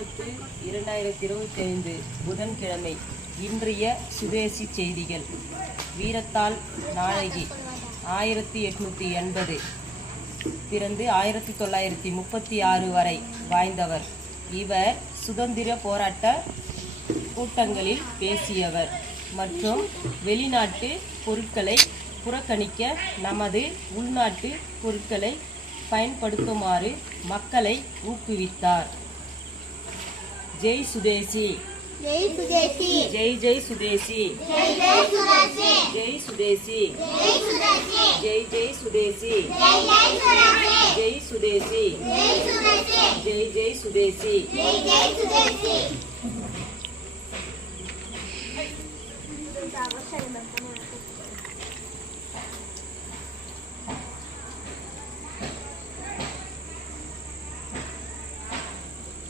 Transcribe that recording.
10/10/2025 புதன்கிழமை. இன்றைய சுதேசி செய்திகள். வீரத்தால் நாயகி 1880 பிறந்து 1936 வரை வாழ்ந்தவர். இவர் சுதந்திர போராட்ட கூட்டங்களில் பேசியவர் மற்றும் வெளிநாட்டு பொருட்களை புறக்கணிக்க நமது உள்நாட்டு பொருட்களை பயன்படுத்துமாறு மக்களை ஊக்குவித்தார். ஜெய் சுதேசி, ஜெய் சுதேசி, ஜெய் ஜெய் சுதேசி, ஜெய் ஜெய் சுதேசி, ஜெய் சுதேசி, ஜெய் சுதேசி, ஜெய் ஜெய் சுதேசி, ஜெய் ஜெய் சுதேசி, ஜெய் சுதேசி, ஜெய் சுதேசி, ஜெய் ஜெய் சுதேசி, ஜெய் ஜெய் சுதேசி.